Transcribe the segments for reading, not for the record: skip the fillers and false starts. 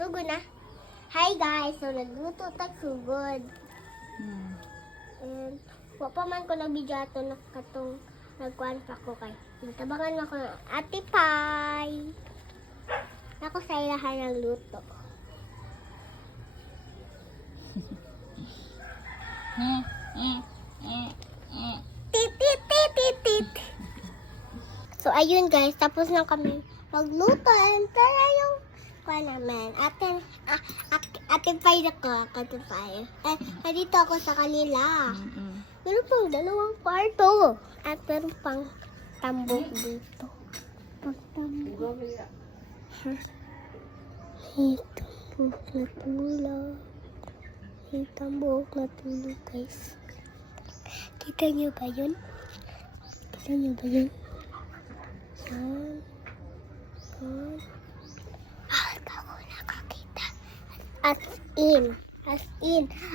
Sugod na. Hi guys, so nagluto tag sugod. And pa man ko na video ato na katong nagkuhan pa ko kay. Tabangan ako ng Ate Pai. Ako sa ilahan ng luto. Tit, tit, tit, tit, tit. So ayun guys, tapos na kami magluto. And tara yung kuha namin. Ate Pai na ko. Ate Pai. Nandito ako sa kanila. Meron pang dalawang kwarto. At meron pang tambok dito. Pagtambok. May tambok na tulog. May tambok na tulog guys. Kita nyo ba yun? Kita nyo ba yun? Yan. Yan. Ako nakakita. As in.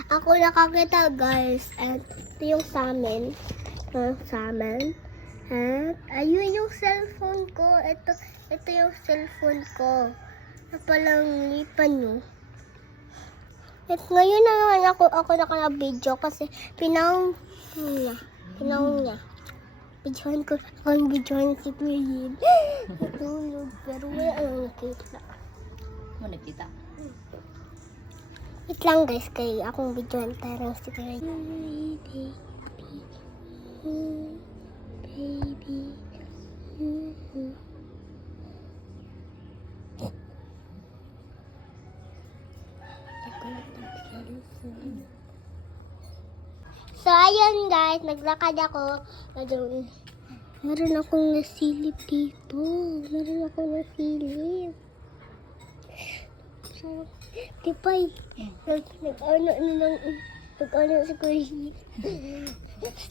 Ako nakakita guys. At ito yung sa amin. At ayun yung cellphone ko. Ito yung cellphone ko. Napalang lipan nyo. At ngayon na naman ako naka-video kasi pinahong niya. Videohan ko. Ang videohan si Kuyin. Natulog. Pero wala ang nakita. Mo nakita? Wait lang guys, kay akong videohan tarang si Kuyin. Baby. So, ayun guys, naglakad ako. Meron akong nasilip dito. So, tipay. Nag-ano si Kuya.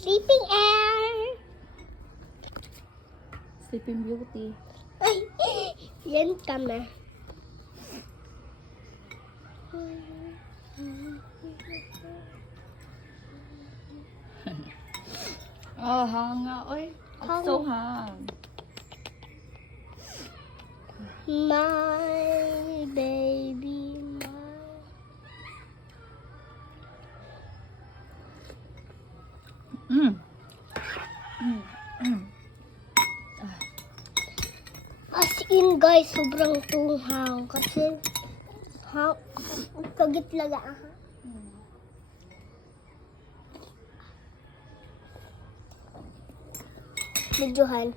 Sleeping air. Sleeping Beauty. Ay, yan kami. Oh, hanga, oy. I'm so hung. My baby, As in guys, sobrang tunghang kasi kagitlaga aha. Videohan.